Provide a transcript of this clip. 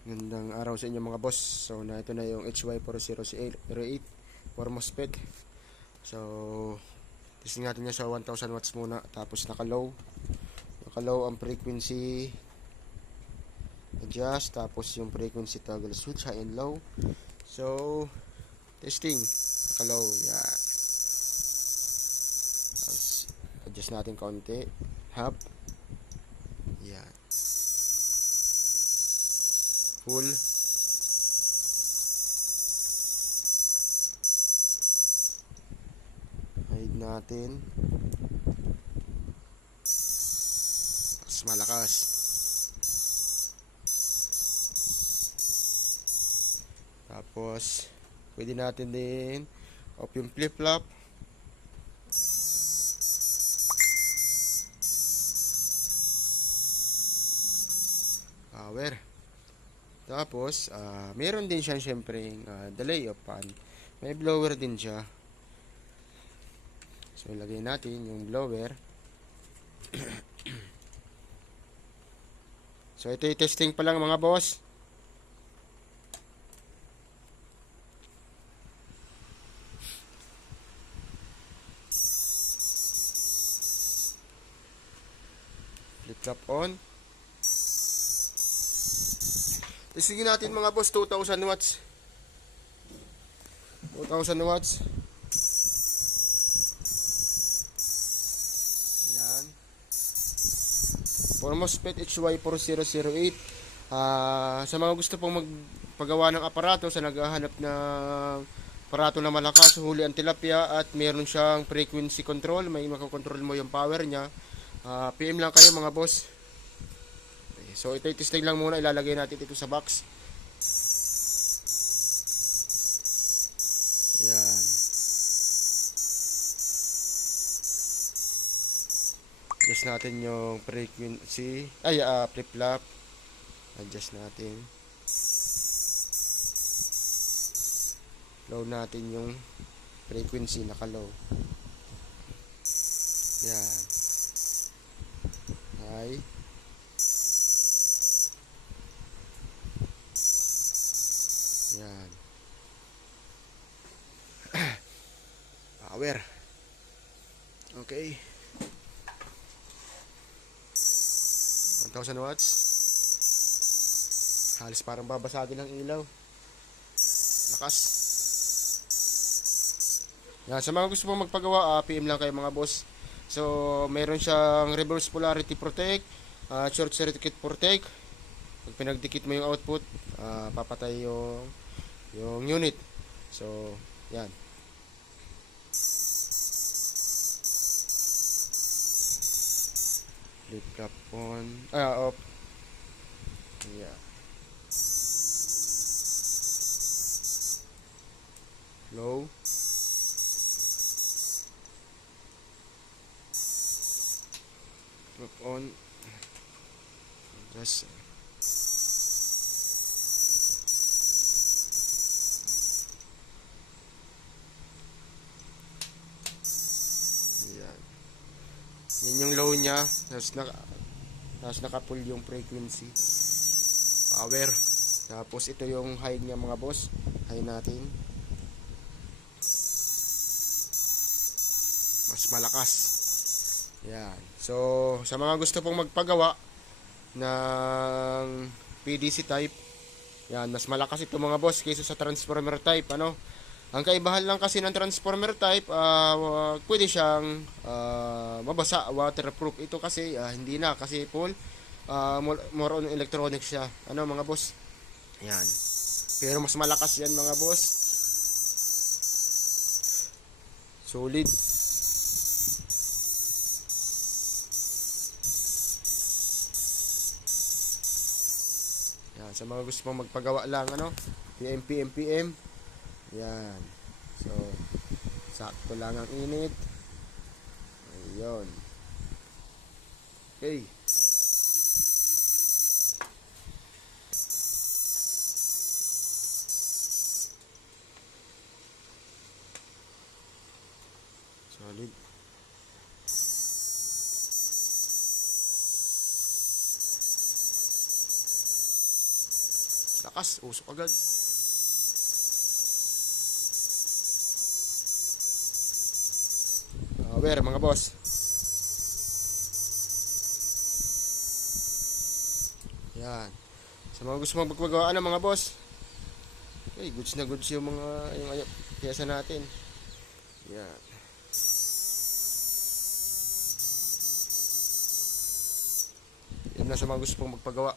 Gandang araw sa inyo mga boss. So na ito na yung HY4008 for MOSFET. So testing natin niya sa 1000 watts muna, tapos naka-low ang frequency adjust, tapos yung frequency toggle switch high and low. So testing, naka-low yan. Tapos adjust natin konti, half yan, full, hide natin, tapos malakas. Tapos pwede natin din off yung flip-flop. Power. Tapos meron din siya syempre delay of fan. May blower din siya. So ilagay natin yung blower. So ito yung testing pa lang mga boss. Flip-flop on. Testingin natin mga boss, 2000 watts. 2000 watts. Yan. For MOSFET HY4008. Sa mga gusto pong magpagawa ng aparato, sa naghahanap ng aparato na malakas, huli ang tilapia at meron siyang frequency control, may makokontrol mo yung power niya, PM lang kayo mga boss. So ito testing lang muna, ilalagay natin ito sa box. Yan. Adjust natin yung frequency, flip-flop. Adjust natin. Low natin yung frequency, naka-low. Yan. High. Yan. Power. Okay. 1000 watts. Halos parang babasagin ng ilaw. Lakas. Yan. Sa mga gusto pong magpagawa, PM lang kayo mga boss. So, meron siyang reverse polarity protect, short circuit protect. Pag pinagdikit mo yung output, papatay yung unit. So, yan. Flip-flop on. Off. Yeah. Low. Flip on. Just yan yung low niya, tapos naka-pull yung frequency, power. Tapos ito yung high niya mga boss, high natin, mas malakas. Yan. So sa mga gusto pong magpagawa ng PDC type, yan, mas malakas ito mga boss kaysa sa transformer type. Ang kaibahan lang kasi ng transformer type, pwede siyang mabasa, waterproof. Ito kasi hindi na, kasi full more on electronics siya. Mga boss? Yan. Pero mas malakas yan mga boss. Solid. Yan, sa mga gusto pong magpagawa lang, PM. Yan. So, sakto lang ang init. Ayun. Okay. Solid. Lakas, usok agad. Power mga boss. Yan. Sa mga gusto magpagawa ng mga boss. Goods na goods yung mga yung piyesa natin. Yan. Yan na sa mga gusto pong magpagawa.